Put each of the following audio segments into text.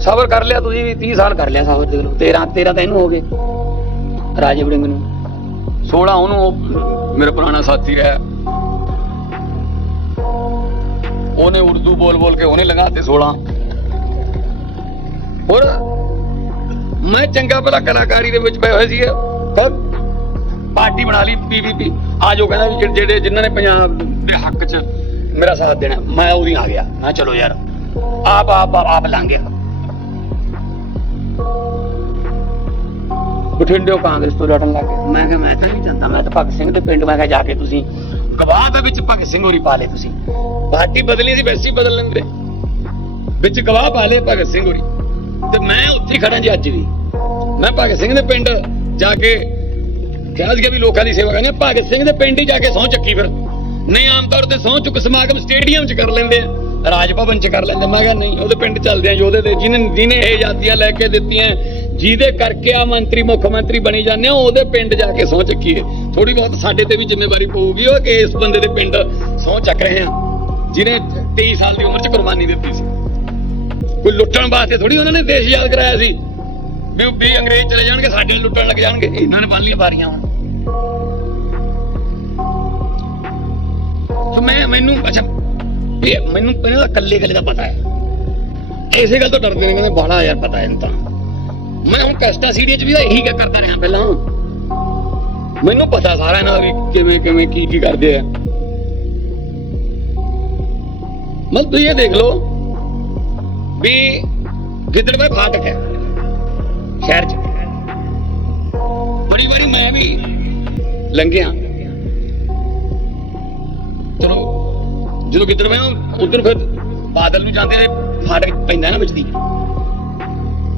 ਸਬਰ ਕਰ ਲਿਆ ਤੁਸੀਂ ਵੀ 30 ਸਾਲ ਕਰ ਲਿਆ ਸਬਰ ਦੇਖ ਲਓ 13 13 ਤਾਂ ਇਹਨੂੰ ਹੋ ਗਏ। ਰਾਜੇ ਵੜਿੰਗ ਨੂੰ। 16 ਉਹਨੂੰ ਮੇਰਾ ਪੁਰਾਣਾ ਸਾਥੀ ਰਿਹਾ। ਉਹਨੇ ਉਰਦੂ ਬੋਲ ਬੋਲ ਕੇ ਉਹਨੇ ਲਗਾਤੇ 16 ਹੋਰ, ਮੈਂ ਚੰਗਾ ਭਲਾ ਕਲਾਕਾਰੀ ਦੇ ਵਿੱਚ ਪਏ ਹੋਏ ਸੀਗੇ। ਤਾਂ ਪਾਰਟੀ ਬਣਾ ਲਈ ਪੀਵੀਪੀ ਆ ਜੋ ਕਹਿੰਦਾ ਵੀ ਜਿਹੜੇ- ਜਿਹੜੇ ਜਿਨ੍ਹਾਂ ਨੇ ਪੰਜਾਬ ਦੇ ਹੱਕ 'ਚ ਮੇਰਾ ਸਾਥ ਦੇਣਾ, ਮੈਂ ਉਹਦੀ ਆ ਗਿਆ। ਮੈਂ ਚਲੋ ਯਾਰ, ਆਪ ਆਪ ਆਪ ਲੰਘ ਗਿਆ। ਬਠਿੰਡੇ ਕਾਂਗਰਸ ਤੋਂ ਲੜਨ ਲੱਗ ਗਏ। ਮੈਂ ਕਿਹਾ ਮੈਂ ਤਾਂ ਨਹੀਂ ਜਾਂਦਾ। ਮੈਂ ਤਾਂ ਭਗਤ ਸਿੰਘ ਦੇ ਪਿੰਡ ਮੈਂ ਕਿਹਾ ਜਾ ਕੇ ਤੁਸੀਂ ਗਵਾਹ ਦੇ ਵਿੱਚ ਭਗਤ ਸਿੰਘ ਹੋਰੀ ਪਾ ਲਏ ਤੁਸੀਂ। ਪਾਰਟੀ ਬਦਲੀ ਸੀ ਵੈਸੀ ਬਦਲ ਲੈਂਦੇ। ਵਿੱਚ ਗਵਾਹ ਪਾ ਲਏ ਭਗਤ ਸਿੰਘ ਹੋਰੀ। ਤੇ ਮੈਂ ਉੱਥੇ ਖੜਾ ਜੀ ਅੱਜ ਵੀ। ਮੈਂ ਭਗਤ ਸਿੰਘ ਦੇ ਪਿੰਡ ਜਾ ਕੇ ਕਿਹਾ ਸੀਗਾ ਵੀ ਲੋਕਾਂ ਦੀ ਸੇਵਾ ਕਰਨੀ। ਭਗਤ ਸਿੰਘ ਦੇ ਪਿੰਡ ਹੀ ਜਾ ਕੇ ਸਹੁੰ ਚੱਕੀ ਫਿਰ। ਨਹੀਂ ਆਮ ਤੌਰ ਤੇ ਸਹੁੰ ਚੁੱਕ ਸਮਾਗਮ ਸਟੇਡੀਅਮ 'ਚ ਕਰ ਲੈਂਦੇ ਆ। ਰਾਜ ਭਵਨ 'ਚ ਕਰ ਲੈਂਦੇ ਮੈਂ ਕਿਹਾ ਨਹੀਂ ਉਹਦੇ ਪਿੰਡ ਚੱਲਦੇ ਆ ਯੋਧੇ ਦੇ ਜਿਹਨੇ ਜਿਹਨੇ ਇਹ ਜਾਤੀਆਂ ਲੈ ਕੇ ਦਿੱਤੀਆਂ ਜਿਹਦੇ ਕਰਕੇ ਆ ਮੰਤਰੀ, ਮੁੱਖ ਮੰਤਰੀ ਬਣੀ ਜਾਂਦੇ ਆ ਉਹਦੇ ਪਿੰਡ ਜਾ ਕੇ ਸਹੁੰ ਚੱਕੀਏ। ਥੋੜੀ ਬਹੁਤ ਸਾਡੇ ਤੇ ਵੀ ਜ਼ਿੰਮੇਵਾਰੀ ਪਊਗੀ ਉਹ ਕਿ ਇਸ ਬੰਦੇ ਦੇ ਪਿੰਡ ਸਹੁੰ ਚੱਕ ਰਹੇ ਆ। ਜਿਹਨੇ 23 ਸਾਲ ਦੀ ਉਮਰ 'ਚ ਕੁਰਬਾਨੀ ਦਿੱਤੀ ਸੀ। ਕੋਈ ਲੁੱਟਣ ਵਾਸਤੇ ਥੋੜੀ ਉਹਨਾਂ ਨੇ ਦੇਸ਼ ਯਾਦ ਕਰਾਇਆ ਸੀ। ਵੀ ਵੀ ਅੰਗਰੇਜ਼ ਚਲੇ ਜਾਣਗੇ, ਸਾਡੇ ਨੂੰ ਲੁੱਟਣ ਲੱਗ ਜਾਣਗੇ। ਇਹਨਾਂ ਨੇ ਬੰਨ ਲਈਆਂ ਬਾਰੀਆਂ ਹੁਣ। ਸੋ ਮੈਂ, ਮੈਨੂੰ, ਅੱਛਾ, ਇਹ ਮੈਨੂੰ ਇਹਨਾਂ ਦਾ ਕੱਲੇ ਕੱਲੇ ਦਾ ਪਤਾ ਹੈ। ਇਸੇ ਗੱਲ ਤੋਂ ਡਰਦੇ ਨੇ, ਕਹਿੰਦੇ ਬਾਲਾ ਯਾਰ ਪਤਾ ਇਹਨੂੰ ਤਾਂ। ਮੈਂ ਹੁਣ ਕੈਸਟਾ ਸੀਡੀ ਚ ਵੀ ਇਹੀ ਕਿਆ ਕਰਦਾ ਰਿਹਾ ਪਹਿਲਾਂ ਮੈਨੂੰ ਪਤਾ ਸਾਰਾ ਇਹਨਾਂ ਦਾ ਵੀ ਕਿਵੇਂ ਕਿਵੇਂ ਕੀ ਕੀ ਕਰਦੇ ਆ। ਮੈਂ ਤੁਸੀਂ ਇਹ ਦੇਖ ਲਓ ਵੀ ਗਿੱਦੜਵੇ ਫਾਟਕ ਹੈ, ਸ਼ਹਿਰ ਚ। ਬੜੀ ਵਾਰੀ ਮੈਂ ਵੀ ਲੰਘਿਆ। ਚਲੋ, ਜਦੋਂ ਗਿੱਦੜਵੇ ਉਧਰ ਫਿਰ ਬਾਦਲ ਨੂੰ ਜਾਂਦੇ ਨੇ, ਫਾਟਕ ਪੈਂਦਾ ਨਾ ਵਿੱਚ ਦੀ।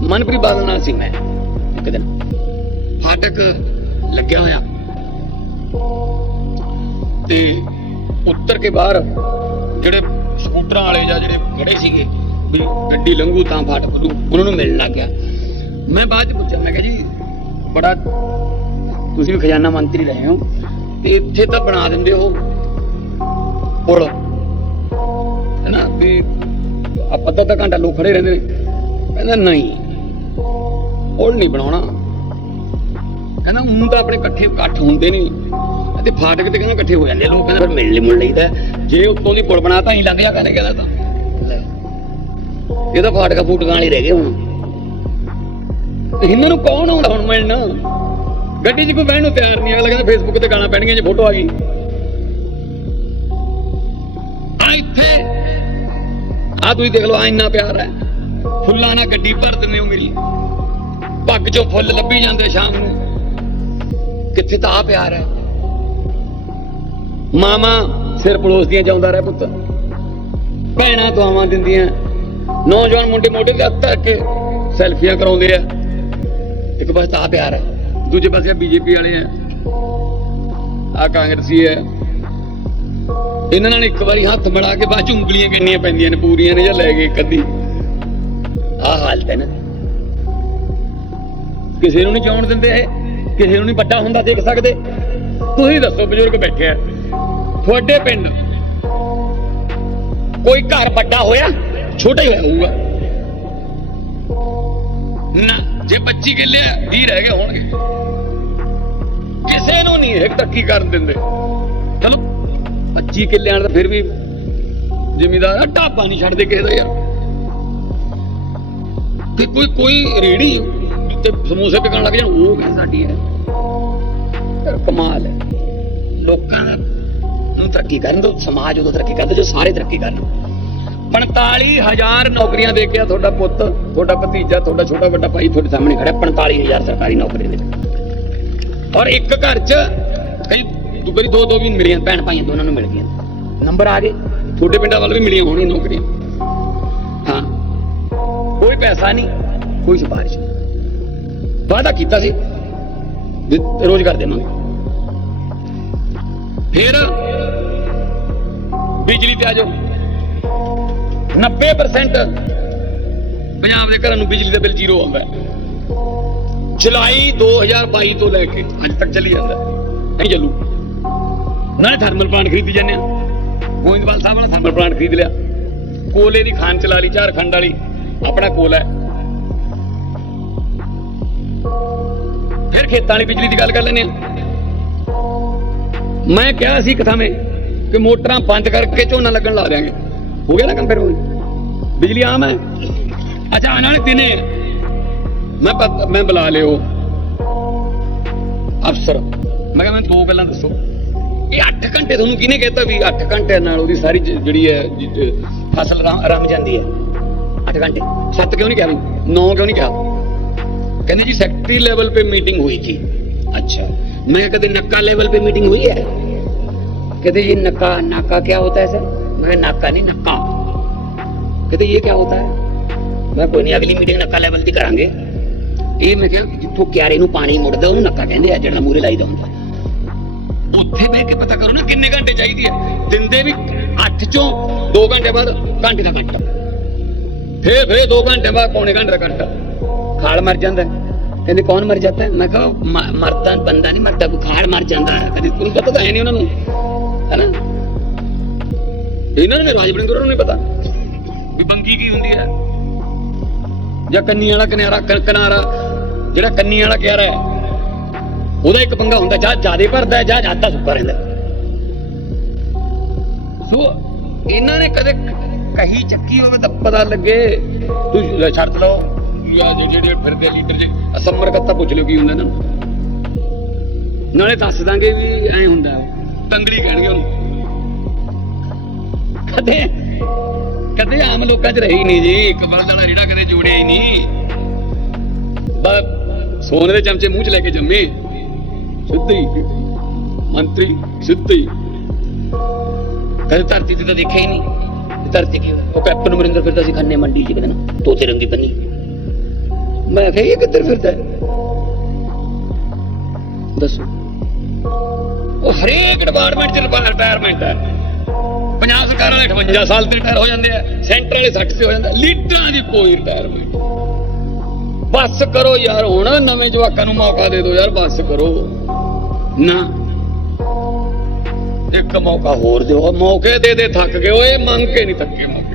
ਮਨਪ੍ਰੀਤ ਬਾਦਲ ਨਾਲ ਸੀ ਮੈਂ, ਇੱਕ ਦਿਨ। ਫਾਟਕ ਲੱਗਿਆ ਹੋਇਆ। ਤੇ ਉੱਤਰ ਕੇ ਬਾਹਰ ਜਿਹੜੇ ਸਕੂਟਰਾਂ ਵਾਲੇ ਜਾਂ ਜਿਹੜੇ ਖੜੇ ਸੀਗੇ, ਵੀ ਗੱਡੀ ਲੰਘੂ ਤਾਂ ਫਾਟਕ ਨੂੰ ਉਹਨਾਂ ਨੂੰ ਮਿਲਣ ਲੱਗ ਮੈਂ ਬਾਅਦ ਚ ਪੁੱਛਿਆ, ਮੈਂ ਕਿਹਾ ਜੀ, ਬੜਾ ਤੁਸੀਂ ਵੀ ਖਜ਼ਾਨਾ ਮੰਤਰੀ ਰਹੇ ਹੋ, ਤੇ ਇੱਥੇ ਤਾਂ ਬਣਾ ਦਿੰਦੇ ਹੋ ਪੁਲ। ਹੈਨਾ ਵੀ ਆਪਾਂ ਅੱਧਾ ਅੱਧਾ ਘੰਟਾ ਲੋਕ ਖੜੇ ਰਹਿੰਦੇ ਨੇ। ਕਹਿੰਦਾ, ਨਹੀਂ। ਪੁਲ ਨਹੀਂ ਬਣਾਉਣਾ। ਕਹਿੰਦਾ ਹੁਣ ਤਾਂ ਆਪਣੇ ਇਕੱਠੇ ਇਕੱਠ ਹੁੰਦੇ ਨਹੀਂ। ਤੇ ਫਾਟਕ ਤੇ ਕਹਿੰਦਾ ਇਕੱਠੇ ਹੋ ਜਾਂਦੇ ਲੋਕ ਕਹਿੰਦਾ ਫਿਰ ਮਿਲ ਲਈ ਮੁਲ ਲਈਦਾ। ਜੇ ਉੱਤੋਂ ਦੀ ਪੁਲ ਬਣਾਤਾ ਹੀ ਲੰਘ ਜਾ ਕਹਿੰਦੇ ਕਹਿੰਦਾ ਤਾਂ। ਇਹ ਤਾਂ ਫਾਟਕਾ ਫੂਟਕਾਂ ਵਾਲੇ ਰਹਿ ਗਏ ਹੁਣ। ਤੇ ਇਹਨਾਂ ਨੂੰ ਕੌਣ ਆਉਂਦਾ ਹੁਣ ਮਿਲਣ? ਗੱਡੀ 'ਚ ਕੋਈ ਬਹਿਣ ਨੂੰ ਤਿਆਰ ਨਹੀਂ। ਅਗਲਾ ਕਹਿੰਦਾ ਫੇਸਬੁੱਕ ਤੇ ਗਾਣਾ ਪੈਣਗੇ ਜੇ ਫੋਟੋ ਆ ਗਈ। ਆ ਇੱਥੇ। ਆ ਤੁਸੀਂ ਦੇਖ ਲਓ ਆ ਇੰਨਾ ਪਿਆਰ ਹੈ। ਫੁੱਲਾਂ ਨਾਲ ਗੱਡੀ ਭਰ ਦਿੰਦੇ ਹੋ ਮੇਰੀ। ਪੱਗ 'ਚੋਂ ਫੁੱਲ ਲੱਭੀ ਜਾਂਦੇ ਸ਼ਾਮ ਨੂੰ। ਕਿੱਥੇ ਤਾਂ ਆ ਪਿਆਰ ਹੈ? ਮਾਮਾ ਸਿਰ ਪਲੋਸਦੀਆਂ ਜਾਉਂਦਾ ਰਹਿ ਪੁੱਤ। ਭੈਣਾਂ ਦੁਆਵਾਂ ਦਿੰਦੀਆਂ। ਨੌਜਵਾਨ ਮੁੰਡੇ ਮੋਢੇ ਤੇ ਹੱਥ ਧਰ ਕੇ ਸੈਲਫੀਆਂ ਕਰਾਉਂਦੇ ਆ। ਇੱਕ ਪਾਸੇ ਤਾਂ ਪਿਆਰ ਹੈ, ਦੂਜੇ ਪਾਸੇ ਬੀਜੇਪੀ ਵਾਲੇ ਆ। ਆ ਕਾਂਗਰਸੀ ਹੈ। ਇਹਨਾਂ ਨਾਲ ਇੱਕ ਵਾਰੀ ਹੱਥ ਮਿਲਾ ਕੇ ਬਾਅਦ ਚ ਉਂਗਲੀਆਂ ਕਿੰਨੀਆਂ ਪੈਂਦੀਆਂ ਨੇ, ਪੂਰੀਆਂ ਨੇ ਜਾਂ ਲੈ ਗਏ ਕਦੀ ਆਹ ਹਾਲਤ ਹੈ ਨਾ। ਕਿਸੇ ਨੂੰ ਨਹੀਂ ਚਾਉਣ ਦਿੰਦੇ ਇਹ। ਕਿਸੇ ਨੂੰ ਨਹੀਂ ਵੱਡਾ ਹੁੰਦਾ ਦੇਖ ਸਕਦੇ। ਤੁਸੀਂ ਦੱਸੋ ਬਜ਼ੁਰਗ ਬੈਠੇ ਆ। ਤੁਹਾਡੇ ਪਿੰਡ ਕੋਈ ਘਰ ਵੱਡਾ ਹੋਇਆ? ਛੋਟਾ ਹੀ ਹੋਊਗਾ। ਨਾ, ਜੇ 25 ਕਿੱਲੇ ਆ 20 ਰਹਿ ਗਏ ਹੋਣਗੇ। ਕਿਸੇ ਨੂੰ ਨਹੀਂ ਇੱਕ ਤਰੱਕੀ ਕਰਨ ਦਿੰਦੇ। ਚਲੋ 25 ਕਿੱਲਿਆਂ ਦਾ ਫਿਰ ਵੀ ਜ਼ਿਮੀਦਾਰ ਢਾਬਾ ਨਹੀਂ ਛੱਡਦੇ ਕਿਸੇ ਦਾ ਯਾਰ। ਤੇ ਕੋਈ ਕੋਈ ਰੇੜੀ ਤੇ ਸਮੋਸੇ ਵਿਕਣ ਲੱਗ ਜਾਣ, ਉਹ ਵੀ ਸਾਡੀ ਹੈ? ਕਮਾਲ ਹੈ। ਲੋਕਾਂ ਦਾ ਨੂੰ ਤਰੱਕੀ ਕਰਨ ਦੋ ਸਮਾਜ ਉਦੋਂ ਤਰੱਕੀ ਕਰਦਾ ਜੋ ਸਾਰੇ ਤਰੱਕੀ ਕਰਨ। 45000 ਨੌਕਰੀਆਂ ਦੇ ਕੇ ਤੁਹਾਡਾ ਪੁੱਤ, ਤੁਹਾਡਾ ਭਤੀਜਾ, ਤੁਹਾਡਾ ਛੋਟਾ ਵੱਡਾ ਭਾਈ ਤੁਹਾਡੇ ਸਾਹਮਣੇ ਖੜਾ 45000 ਸਰਕਾਰੀ ਨੌਕਰੀ ਦੇ ਔਰ ਇੱਕ ਘਰ 'ਚ ਕਈ ਦੋ ਦੋ ਦੋ ਵੀ ਮਿਲੀਆਂ, ਭੈਣ ਭਾਈਆਂ ਦੋਨਾਂ ਨੂੰ ਮਿਲ ਗਈਆਂ। ਨੰਬਰ ਆ ਗਏ। ਤੁਹਾਡੇ ਪਿੰਡਾਂ ਵੱਲ ਵੀ ਮਿਲੀਆਂ ਹੋਣੀਆਂ ਨੌਕਰੀਆਂ। ਹਾਂ। ਕੋਈ ਪੈਸਾ ਨਹੀਂ, ਕੋਈ ਸਿਫਾਰਿਸ਼ ਨਹੀਂ। ਵਾਅਦਾ ਕੀਤਾ ਸੀ ਵੀ ਰੋਜ਼ਗਾਰ ਦੇਵਾਂਗੇ। ਫਿਰ ਬਿਜਲੀ ਤੇ ਆ ਜਾਓ। 90% ਪੰਜਾਬ ਦੇ ਘਰਾਂ ਨੂੰ ਬਿਜਲੀ ਦਾ ਬਿੱਲ ਜ਼ੀਰੋ ਆਉਂਦਾ ਹੈ। ਜੁਲਾਈ 2022 ਤੋਂ ਲੈ ਕੇ ਅੱਜ ਤੱਕ ਚੱਲੀ ਜਾਂਦਾ ਨਹੀਂ ਚੱਲੂ। ਨਾ ਥਰਮਲ ਪਲਾਂਟ ਖਰੀਦੀ ਜਾਂਦੇ ਆ। ਗੋਇੰਦਵਾਲ ਸਾਹਿਬ ਵਾਲਾ ਥਰਮਲ ਪਲਾਂਟ ਖਰੀਦ ਲਿਆ। ਕੋਲੇ ਦੀ ਖਾਨ ਚਲਾ ਲਈ, ਝਾਰਖੰਡ ਵਾਲੀ। ਆਪਣਾ ਕੋਲਾ ਹੈ। ਫਿਰ ਖੇਤਾਂ ਵਾਲੀ ਬਿਜਲੀ ਦੀ ਗੱਲ ਕਰ ਲੈਂਦੇ ਆ ਮੈਂ ਕਿਹਾ ਸੀ ਇੱਕ ਥਾਵੇਂ ਕਿ ਮੋਟਰਾਂ ਬੰਦ ਕਰਕੇ ਝੋਨਾ ਲੱਗਣ ਲਾ ਦਿਆਂਗੇ। ਹੋ ਗਿਆ ਨਾ ਕੰਮ ਫਿਰ ਉਹ? ਬਿਜਲੀ ਆਮ ਹੈ? ਅੱਛਾ, ਆਉਣ ਵਾਲੇ ਦਿਨੇ ਮੈਂ ਮੈਂ ਬੁਲਾ ਲਿਓ। ਅਫਸਰ, ਮੈਂ ਕਿਹਾ ਮੈਂ ਦੋ ਗੱਲਾਂ ਦੱਸੋ। ਇਹ 8 ਘੰਟੇ ਤੁਹਾਨੂੰ ਕਿਹਨੇ ਕਹਿਤਾ ਵੀ 8 ਘੰਟੇ ਨਾਲ ਉਹਦੀ ਸਾਰੀ ਜਿਹੜੀ ਹੈ ਫਸਲ ਰ- ਰਮ ਜਾਂਦੀ ਹੈ? 8 ਘੰਟੇ। 7 ਕਿਉਂ ਨਹੀਂ ਕਿਹਾ? ਵੀ 9 ਕਿਉਂ ਨਹੀਂ ਕਿਹਾ? कहते जी सेक्रेटरी लेवल पे मीटिंग हुई थी अच्छा मैं कहा, कहते नक्का लेवल पे मीटिंग हुई है कहते ये नक्का नाका क्या होता है सर मैं कहा, नाका नहीं नक्का कहते ये क्या होता है मैं कोई नहीं अगली मीटिंग नक्का लेवल ਦੀ ਕਰਾਂਗੇ ਇਹ ਮੈਂ ਕਿਹਾ ਜਿੱਥੋਂ ਕਿਆਰੇ ਨੂੰ ਪਾਣੀ ਮੁੜਦਾ ਉਹਨੂੰ ਨੱਕਾ ਕਹਿੰਦੇ ਆ ਜਿਹੜਾ ਮੂਰੇ ਲਾਈਦਾ ਹੁੰਦਾ ਉੱਥੇ ਬਹਿ ਕੇ ਪਤਾ ਕਰੋ ਨਾ ਕਿੰਨੇ ਘੰਟੇ ਚਾਹੀਦੀ ਹੈ ਦਿੰਦੇ ਵੀ 8 ਚੋਂ 2 ਘੰਟੇ ਬਾਅਦ ਘੰਟੇ ਦਾ ਘੰਟਾ ਫੇਰ ਫੇਰ 2 ਘੰਟੇ ਬਾਅਦ ਪੌਣੇ ਘੰਟੇ ਦਾ ਘੰਟਾ ਖਾਲ ਮਰ ਜਾਂਦਾ। ਹੈ। ਕਹਿੰਦੇ ਕੌਣ ਮਰ ਜਾਂਦਾ? ਮੈਂ ਕਿਹਾ ਮਰਦਾ ਬੰਦਾ ਨਹੀਂ ਮਰਦਾ ਕੋਈ ਮਰ ਜਾਂਦਾ। ਹੈ ਕਦੇ ਤੁਹਾਨੂੰ ਪਤਾ ਤਾਂ ਹੈ ਨਹੀਂ ਉਹਨਾਂ ਨੂੰ। ਹੈਨਾ? ਇਹਨਾਂ ਨੇ ਰਾਜ ਨੂੰ ਨਹੀਂ ਪਤਾ। ਵੀ ਬੰਗੀ ਕੀ ਹੁੰਦੀ ਹੈ? ਜਾਂ ਕੰਨੀ ਵਾਲਾ ਕਿਨਾਰਾ ਕਿਨਾਰਾ ਜਿਹੜਾ ਕੰਨੀ ਵਾਲਾ ਕਿਨਾਰਾ ਹੈ ਉਹਦਾ ਇੱਕ ਪੰਗਾ ਹੁੰਦਾ ਜਾਂ ਜਿਆਦੇ ਭਰਦਾ ਹੈ, ਜਾਂ ਜਾਦਾ ਸੁੱਕਾ ਰਹਿੰਦਾ ਸੋ ਇਹਨਾਂ ਨੇ ਕਦੇ ਕਹੀ ਚੱਕੀ ਹੋਵੇ ਤਾਂ ਪਤਾ ਲੱਗੇ ਤੁਸੀਂ ਛੱਡ ਲਓ। ਜਾਂ ਜਿਹੜੇ ਫਿਰਦੇ ਲੀਡਰ ਜੇ ਅਸਮਰ ਕੱਤਾ ਪੁੱਛ ਲਿਓ ਕੀ ਹੁੰਦਾ ਨੂੰ। ਨਾਲੇ ਦੱਸ ਦਾਂਗੇ ਵੀ ਐ ਹੁੰਦਾ। ਤੰਗੜੀ ਕਹਿਣਗੇ ਉਹਨੂੰ। ਕਦੇ ਕਦੇ ਆਮ ਲੋਕਾਂ 'ਚ ਰਹੀ ਨਹੀਂ ਜੀ ਇੱਕ ਬਲਦ ਵਾਲਾ ਜਿਹੜਾ ਕਦੇ ਜੋੜਿਆ ਹੀ ਨਹੀਂ। ਬਸ ਸੋਨੇ ਦੇ ਚਮਚੇ ਮੂੰਹ 'ਚ ਲੈ ਕੇ ਜੰਮੇ। ਸਿੱਧੀ ਮੰਤਰੀ ਸਿੱਧੀ। ਕਦੇ ਧਰਤੀ ਤੇ ਤਾਂ ਦੇਖਿਆ ਹੀ ਨਹੀਂ। ਧਰਤੀ ਕੀ? ਉਹ ਕੈਪਟਨ ਅਮਰਿੰਦਰ ਫਿਰਦਾ ਸੀ ਖੰਨੇ ਮੰਡੀ 'ਚ ਕਿਤੇ ਨਾ ਤੋਤੇ ਰੰਗੀ ਬੰਨੀ ਮੈਂ ਕਿਹਾ, ਇਹ ਕਿੱਧਰ ਫਿਰਦਾ ਹੈ? ਦੱਸੋ। ਉਹ ਹਰੇਕ ਡਿਪਾਰਟਮੈਂਟ 'ਚ ਰਿਟਾਇਰਮੈਂਟ ਹੈ। ਪੰਜਾਬ ਸਰਕਾਰ ਵਾਲੇ 58 ਸਾਲ ਤੇ ਰਿਟਾਇਰ ਹੋ ਜਾਂਦੇ ਆ, ਸੈਂਟਰ ਵਾਲੇ 60 ਤੇ ਹੋ ਜਾਂਦੇ ਲੀਡਰਾਂ ਦੀ ਕੋਈ ਰਿਟਾਇਰਮੈਂਟ ਬਸ ਕਰੋ ਯਾਰ, ਹੁਣ ਨਵੇਂ ਜਵਾਕਾਂ ਨੂੰ ਮੌਕਾ ਦੇ ਦਿਓ ਯਾਰ, ਬਸ ਕਰੋ। ਨਾ। ਇੱਕ ਮੌਕਾ ਹੋਰ ਦਿਓ। ਮੌਕੇ ਦੇ ਦੇ ਥੱਕ ਗਏ ਓਏ ਮੰਗ ਕੇ ਨਹੀਂ ਥੱਕੇ ਮੌਕੇ।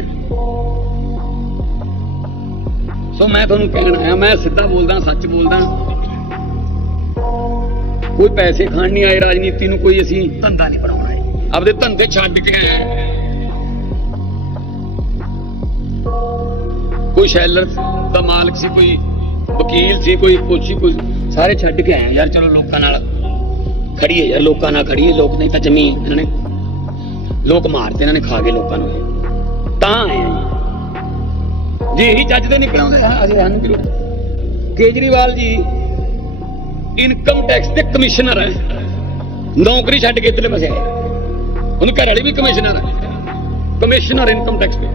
ਸੋ ਮੈਂ ਤੁਹਾਨੂੰ ਕਹਿਣਾ ਹੈ ਮੈਂ ਸਿੱਧਾ ਬੋਲਦਾ, ਸੱਚ ਬੋਲਦਾ। ਕੋਈ ਪੈਸੇ ਖਾਣ ਨਹੀਂ ਆਏ ਰਾਜਨੀਤੀ ਨੂੰ, ਕੋਈ ਅਸੀਂ ਧੰਦਾ ਨਹੀਂ ਬਣਾਉਣਾ ਹੈ। ਆਪਦੇ ਧੰਦੇ ਛੱਡ ਕੇ ਆਏ ਕੋਈ ਸ਼ੈਲਰ ਦਾ ਮਾਲਕ ਸੀ, ਕੋਈ ਵਕੀਲ ਸੀ, ਕੋਈ ਕੁਛ ਕੋਈ ਸਾਰੇ ਛੱਡ ਕੇ ਆਏ ਯਾਰ ਚਲੋ ਲੋਕਾਂ ਨਾਲ ਖੜੀਏ ਯਾਰ ਲੋਕਾਂ ਨਾਲ ਖੜੀਏ ਲੋਕ ਨਹੀਂ ਤਾਂ ਜਮੀ ਇਹਨਾਂ ਨੇ, ਲੋਕ ਮਾਰਤੇ ਇਹਨਾਂ ਨੇ ਖਾ ਕੇ ਲੋਕਾਂ ਨੂੰ। ਤਾਂ ਆਏ ਜੀ। ਇਹੀ ਜੱਜ ਦੇ ਨਹੀਂ ਪਿਆਉਂਦੇ ਹਾਂ ਅਸੀਂ ਸਾਨੂੰ ਕੀ ਲੋੜ? ਕੇਜਰੀਵਾਲ ਜੀ ਇਨਕਮ ਟੈਕਸ ਦੇ ਕਮਿਸ਼ਨਰ ਹੈ। ਨੌਕਰੀ ਛੱਡ ਕੇ ਇੱਧਰਲੇ ਪਾਸੇ ਆਏ। ਉਹਨੂੰ ਘਰ ਵਾਲੀ ਵੀ ਕਮਿਸ਼ਨਰ ਹੈ ਕਮਿਸ਼ਨਰ ਇਨਕਮ ਟੈਕਸ ਦੇ।